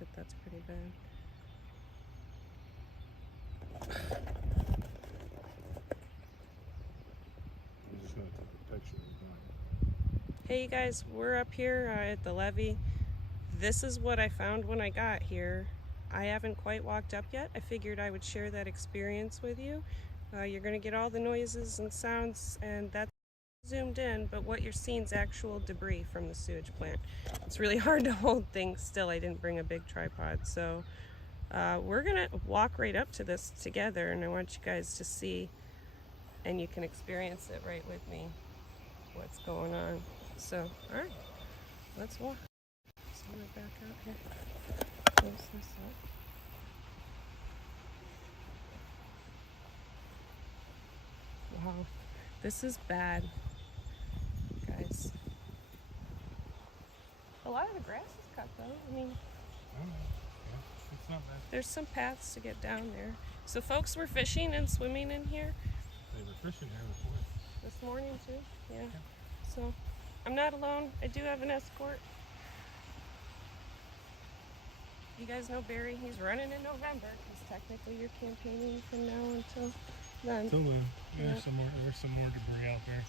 but that's pretty bad. I'm just gonna take a picture of that. Hey you guys, we're up here at the levee. This is what I found when I got here. I haven't quite walked up yet. I figured I would share that experience with you. You're gonna get all the noises and sounds, and that's zoomed in, but what you're seeing is actual debris from the sewage plant. It's really hard to hold things still. I didn't bring a big tripod, so we're gonna walk right up to this together, and I want you guys to see, and you can experience it right with me, what's going on. So, all right, let's walk. So we're back out here. Close this up. Wow, this is bad, guys. A lot of the grass is cut though. I mean, Yeah, it's not bad. there's some paths to get down there. So folks were fishing and swimming in here They were fishing here before. this morning too. Yeah. So I'm not alone. I do have an escort. You guys know Barry. He's running in November because technically you're campaigning from now until then. Till then, Yeah. there's some more debris out there.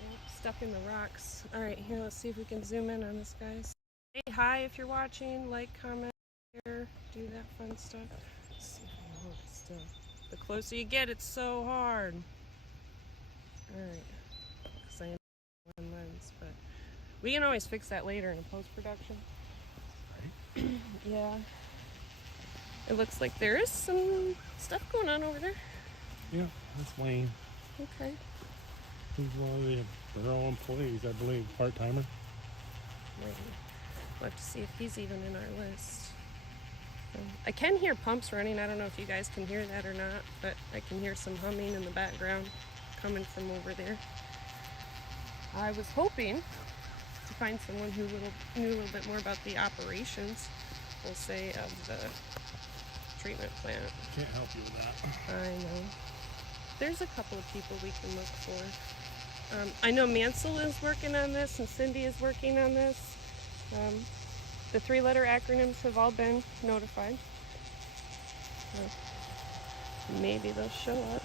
Yep, stuck in the rocks. All right, here, let's see if we can zoom in on this, guys. Hey, hi if you're watching. Like, comment, share, do that fun stuff. Let's see if I can hold it still. The closer you get, it's so hard. All right, because I am one lens, but we can always fix that later in post-production. Right? Yeah. It looks like there is some stuff going on over there. Yeah, that's Wayne. Okay. He's one of the borough employees, I believe, part-timer. Right. We'll have to see if he's even in our list. I can hear pumps running. I don't know if you guys can hear that or not, but I can hear some humming in the background coming from over there. I was hoping to find someone who knew a little bit more about the operations, we'll say, of the treatment plant. Can't help you with that. I know. There's a couple of people we can look for. I know Mansell is working on this and Cindy is working on this. The 3-letter acronyms have all been notified. Maybe they'll show up.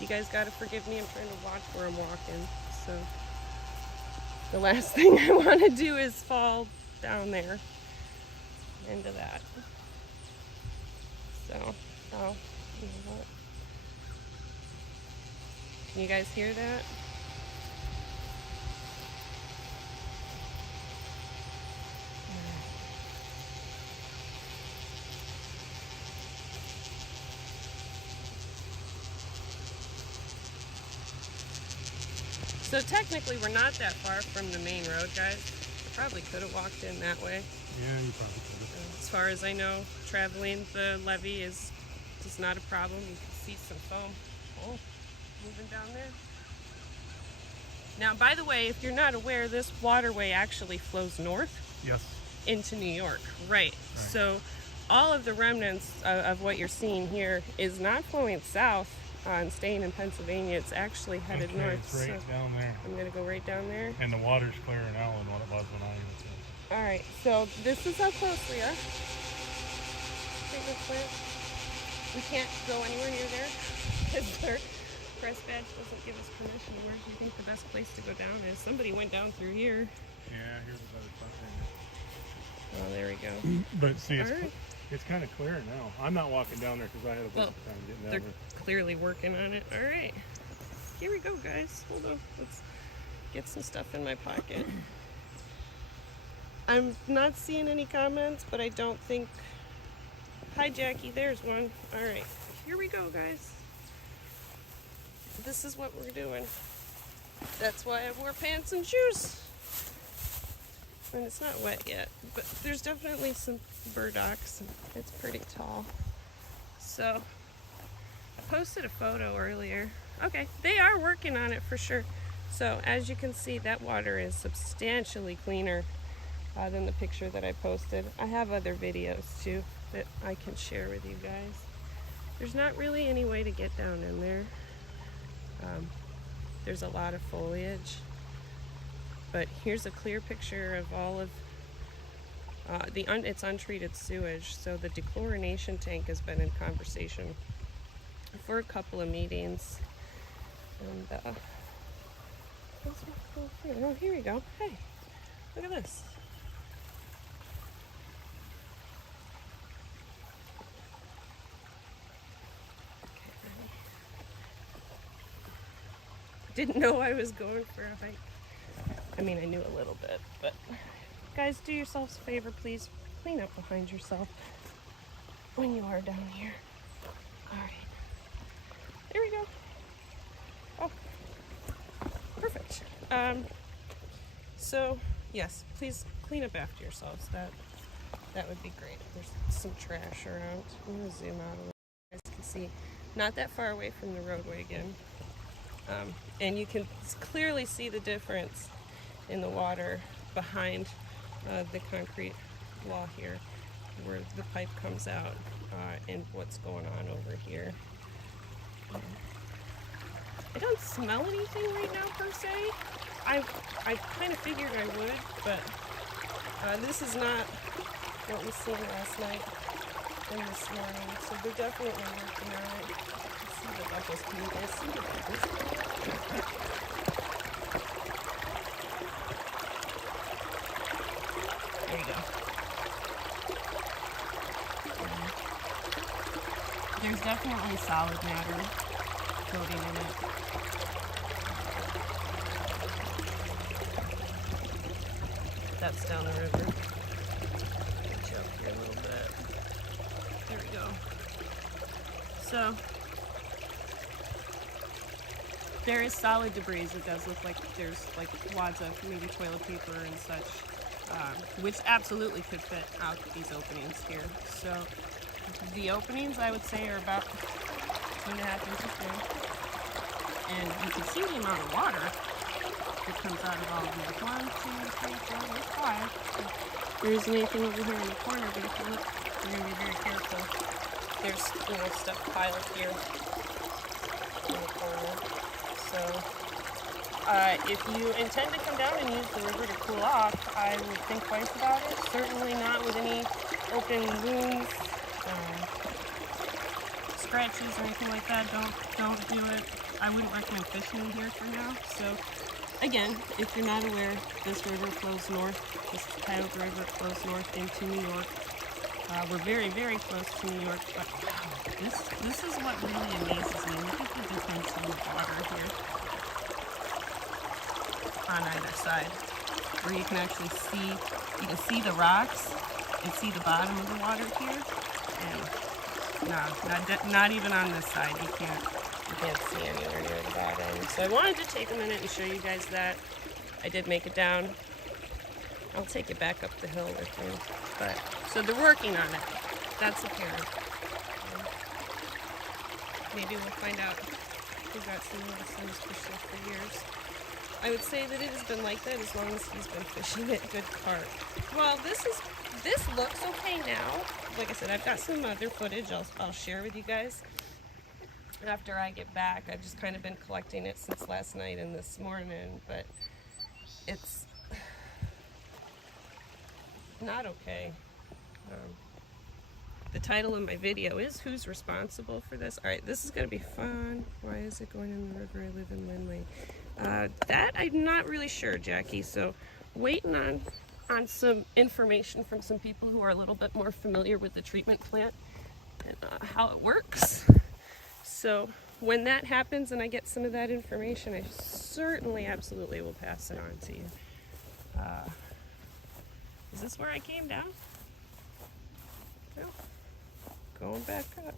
You guys gotta forgive me, I'm trying to watch where I'm walking. So the last thing I want to do is fall down there into that. So, oh, you know what? Can you guys hear that? So technically we're not that far from the main road, guys. I probably could have walked in that way. Yeah, you probably could have. As far as I know, traveling the levee is not a problem. You can see some foam. Oh, moving down there. Now, by the way, if you're not aware, this waterway actually flows north. Yes. Into New York. Right. So all of the remnants of what you're seeing here is not flowing south and staying in Pennsylvania. It's actually headed north. It's right down there. I'm going to go right down there. And the water's clearer now than what it was when I was there. All right, so this is how close we are. Treatment plant. We can't go anywhere near there because their press badge doesn't give us permission. Where do you think the best place to go down is? Somebody went down through here. Yeah, here's another front end. Oh, there we go. But see, Right. it's kind of clear now. I'm not walking down there because I had a bunch of time getting down They're there. clearly working on it. All right, here we go, guys. Hold on, let's get some stuff in my pocket. I'm not seeing any comments, but I don't think... Hi, Jackie, there's one. All right, here we go, guys. This is what we're doing. That's why I wore pants and shoes. And it's not wet yet, but there's definitely some burdocks. It's pretty tall. So, I posted a photo earlier. Okay, they are working on it for sure. So, as you can see, that water is substantially cleaner than the picture that I posted. I have other videos too that I can share with you guys. There's not really any way to get down in there. There's a lot of foliage, but here's a clear picture of all of It's untreated sewage, so the dechlorination tank has been in conversation for a couple of meetings. And oh, here we go. Hey, look at this. Didn't know I was going for a hike. I mean, I knew a little bit, but guys, do yourselves a favor, please. Clean up behind yourself when you are down here. All right. There we go. Oh, perfect. So, yes, please clean up after yourselves. That would be great. There's some trash around. I'm going to zoom out a little. You guys can see, not that far away from the roadway again. And you can clearly see the difference in the water behind the concrete wall here, where the pipe comes out, and what's going on over here. I don't smell anything right now per se. I kind of figured I would, but this is not what we seen last night and this morning, so they're definitely working on it. See the bubbles. Can you guys see the bubbles? There you go. There's definitely solid matter floating in it. That's down the river. Get you up here a little bit. There we go. So there is solid debris. It does look like there's like wads of maybe toilet paper and such, which absolutely could fit out these openings here. So the openings, I would say, are about 2.5 inches big, and you can see the amount of water that comes out of all of them. Like 1, 2, 3, 4, there's 5. There isn't anything over here in the corner, but if you look, you're going to be very careful. There's, stuff piled here in the corner. So if you intend to come down and use the river to cool off, I would think twice about it. Certainly not with any open wounds, scratches or anything like that. Don't do it. I wouldn't recommend fishing in here for now. So again, if you're not aware, this river flows north. This Cuyahoga River flows north into New York. We're very, very close to New York, but wow, this is what really amazes me. Look at the difference in the water here on either side, where you can actually see the rocks and see the bottom of the water here. And not even on this side. You can't see anywhere near the bottom. So I wanted to take a minute and show you guys that. I did make it down. I'll take it back up the hill with me. But so they're working on it. That's apparent. Maybe we'll find out who got some of this in this fishing for years. I would say that it has been like that as long as he's been fishing it good carp. Well, this looks okay now. Like I said, I've got some other footage I'll share with you guys after I get back. I've just kind of been collecting it since last night and this morning, but it's not okay. The title of my video is Who's Responsible for This? Alright, this is going to be fun. Why is it going in the river? I live in Lindley. That I'm not really sure, Jackie, so waiting on some information from some people who are a little bit more familiar with the treatment plant and how it works. So when that happens and I get some of that information, I certainly, absolutely will pass it on to you. Is this where I came down? No. Going back up.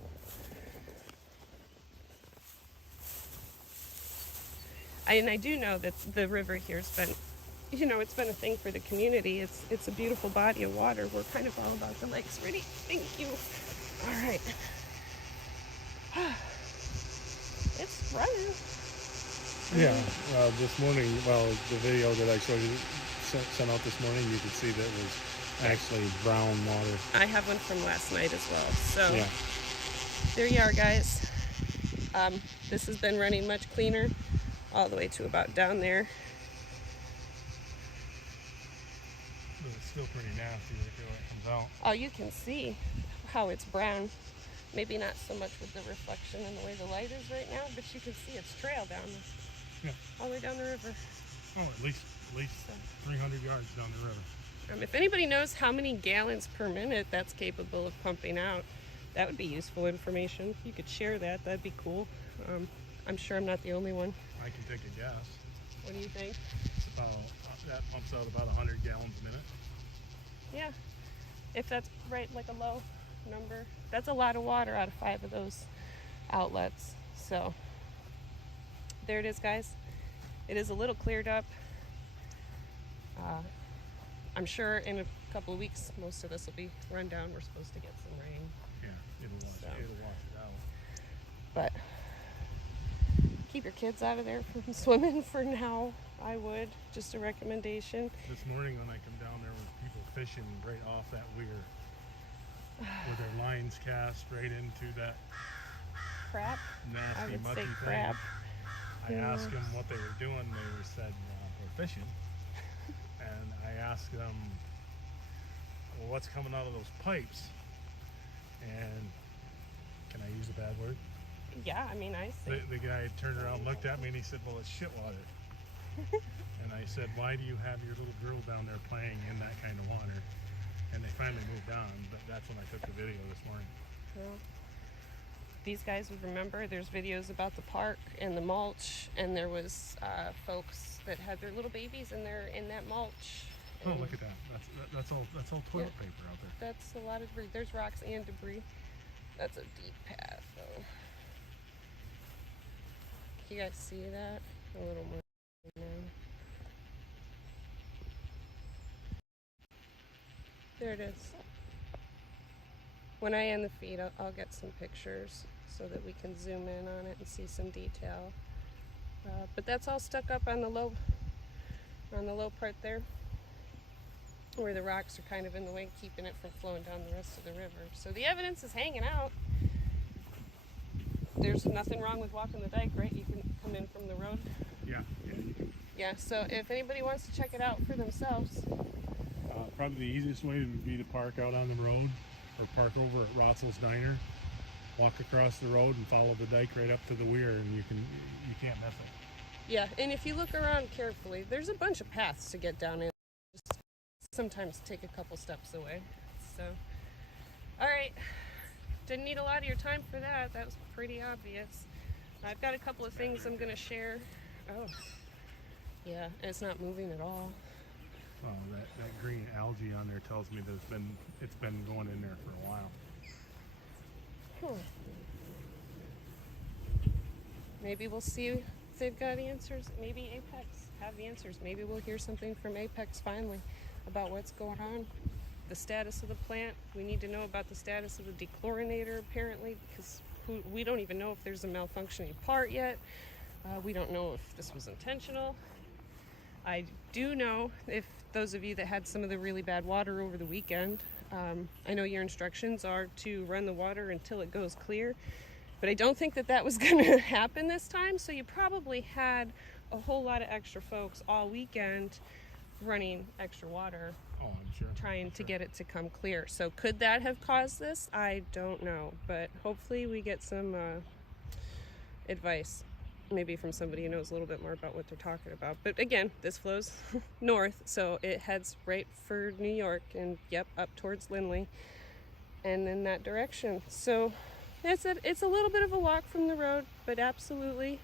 And I do know that the river here's been, it's been a thing for the community. It's a beautiful body of water. We're kind of all about the lakes. Ready? Thank you. All right. It's running. Yeah, this morning, the video that I showed you, sent out this morning, you could see that it was actually brown water. I have one from last night as well. So yeah. There you are, guys. This has been running much cleaner, all the way to about down there. But it's still pretty nasty right there. out. Oh, you can see how it's brown. Maybe not so much with the reflection and the way the light is right now, but you can see its trail down there. Yeah. All the way down the river. Oh, at least 300 yards down the river. If anybody knows how many gallons per minute that's capable of pumping out, that would be useful information. If you could share that, that'd be cool. I'm sure I'm not the only one. I can take a guess. What do you think? It's about, that pumps out about 100 gallons a minute. Yeah, if that's right, like a low number. That's a lot of water out of 5 of those outlets. So there it is, guys. It is a little cleared up. I'm sure in a couple of weeks most of this will be run down. We're supposed to get some rain. Yeah, it'll wash it out. But keep your kids out of there from swimming for now. I would. Just a recommendation. This morning when I come down there with people fishing right off that weir with their lines cast right into that Crap. I nasty would mucky say thing. crap. I asked them what they were doing. They said we're fishing. And I asked them, well, what's coming out of those pipes? And can I use a bad word? Yeah, I mean, I see. The guy turned around and looked at me and he said, well, it's shit water. And I said, why do you have your little girl down there playing in that kind of water? And they finally moved on, but that's when I took the video this morning. Well, these guys would remember there's videos about the park and the mulch, and there was folks that had their little babies in there in that mulch. Oh, look at that. That's all toilet paper out there. That's a lot of debris. There's rocks and debris. That's a deep path, though. Can you guys see that? A little more. There it is. When I end the feed, I'll get some pictures so that we can zoom in on it and see some detail. But that's all stuck up on the low part there, where the rocks are kind of in the way, keeping it from flowing down the rest of the river. So the evidence is hanging out. There's nothing wrong with walking the dike, right? You can come in from the road. Yeah, you can. Yeah, so if anybody wants to check it out for themselves. Probably the easiest way would be to park out on the road or park over at Rotzel's Diner, walk across the road and follow the dike right up to the weir, and you can't miss it. Yeah, and if you look around carefully, there's a bunch of paths to get down in. Just sometimes take a couple steps away. So, all right. Didn't need a lot of your time for that. That was pretty obvious. I've got a couple of things I'm going to share. Oh, yeah, it's not moving at all. Oh, that green algae on there tells me that it's been going in there for a while. Maybe we'll see if they've got answers. Maybe Apex have the answers. Maybe we'll hear something from Apex finally about what's going on. The status of the plant. We need to know about the status of the dechlorinator, apparently, because we don't even know if there's a malfunctioning part yet. We don't know if this was intentional. I do know, if those of you that had some of the really bad water over the weekend, I know your instructions are to run the water until it goes clear, but I don't think that was going to happen this time, so you probably had a whole lot of extra folks all weekend running extra water. Oh, I'm sure. Trying to get it to come clear. So could that have caused this? I don't know, but hopefully we get some advice, maybe from somebody who knows a little bit more about what they're talking about. But again, this flows north, so it heads right for New York and up towards Lindley and in that direction. So it's a little bit of a walk from the road, but absolutely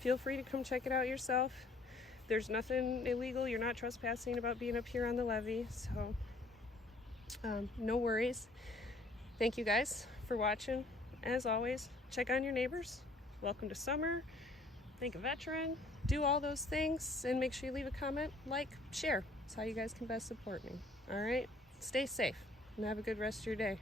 feel free to come check it out yourself. There's nothing illegal. You're not trespassing about being up here on the levee, so no worries. Thank you guys for watching. As always, check on your neighbors. Welcome to summer. Thank a veteran. Do all those things, and make sure you leave a comment, like, share. That's how you guys can best support me. All right? Stay safe, and have a good rest of your day.